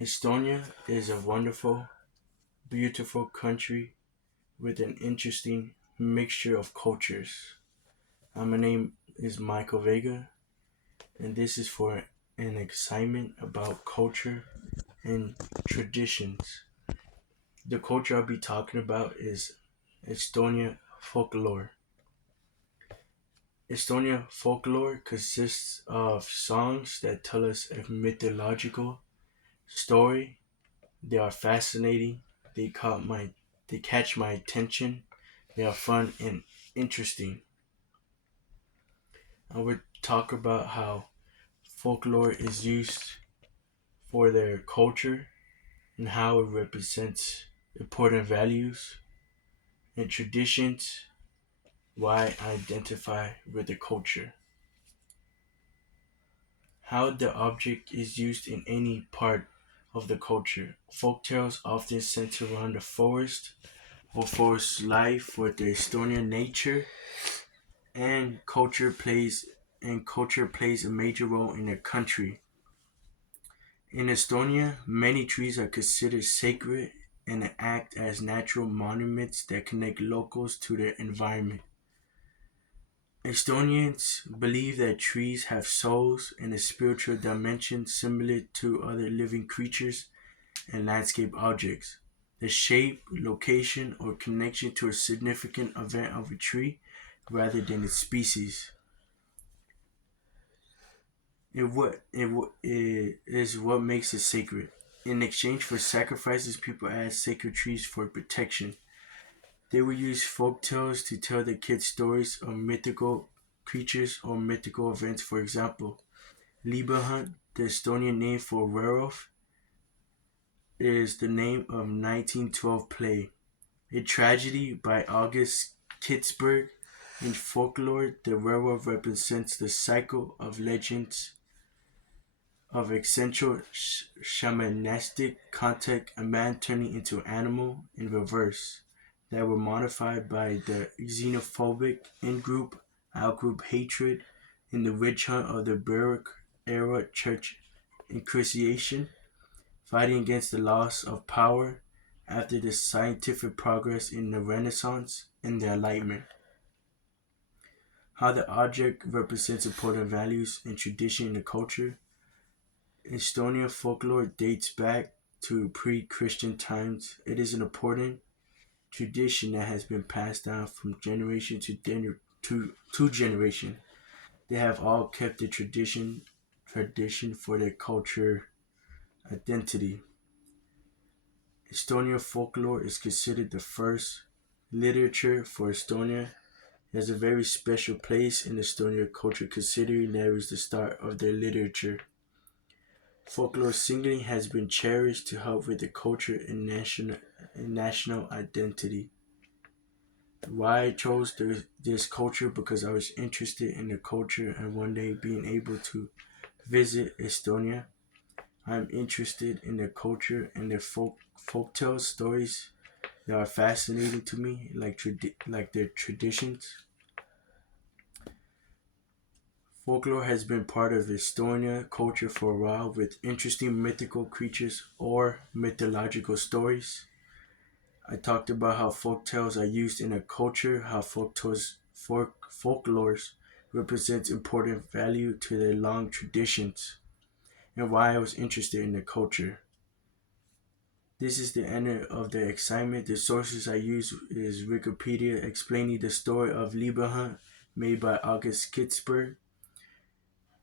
Estonia is a wonderful, beautiful country with an interesting mixture of cultures. My name is Michael Vega, and this is for an excitement about culture and traditions. The culture I'll be talking about is Estonia folklore. Estonia folklore consists of songs that tell us a mythological story. They are fascinating. They caught my they catch my attention. They are fun and interesting. I would talk about how folklore is used for their culture and how it represents important values and traditions, why I identify with the culture. How the object is used in any part of the culture. Folktales often center around the forest or forest life with the Estonian nature and culture plays a major role in the country. In Estonia, many trees are considered sacred and act as natural monuments that connect locals to their environment. Estonians believe that trees have souls and a spiritual dimension similar to other living creatures and landscape objects. The shape, location, or connection to a significant event of a tree rather than its species. It is what makes it sacred. In exchange for sacrifices, people ask sacred trees for protection. They would use folk tales to tell their kids stories of mythical creatures or mythical events. For example, Lieberhunt, the Estonian name for werewolf, is the name of 1912 play. A tragedy by August Kitzberg. In folklore, the werewolf represents the cycle of legends of eccentric shamanistic contact, a man turning into an animal in reverse, that were modified by the xenophobic in-group, out-group hatred in the witch hunt of the Baroque era church inquisition, fighting against the loss of power after the scientific progress in the Renaissance and the Enlightenment. How the object represents important values and tradition in the culture. Estonian folklore dates back to pre-Christian times. It is an important tradition that has been passed down from generation to generation. They have all kept the tradition for their culture identity. Estonian folklore is considered the first literature for Estonia. It has a very special place in Estonian culture considering that it was the start of their literature. Folklore singing has been cherished to help with the culture and national identity. Why I chose this culture, because I was interested in the culture and one day being able to visit Estonia. I'm interested in their culture and their folk tales stories that are fascinating to me, like their traditions. Folklore has been part of Estonia culture for a while with interesting mythical creatures or mythological stories. I talked about how folk tales are used in a culture, how folklores represents important value to their long traditions, and why I was interested in the culture. This is the end of the excitement. The sources I use is Wikipedia explaining the story of Lieberhunt made by August Kitzberg,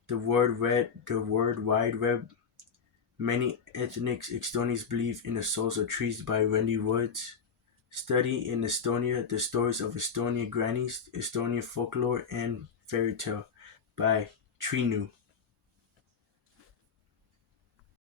the word wide web. Many ethnic Estonians believe in the souls of trees by Wendy Woods. Study in Estonia, the stories of Estonian grannies, Estonian folklore and fairy tale by Trinu.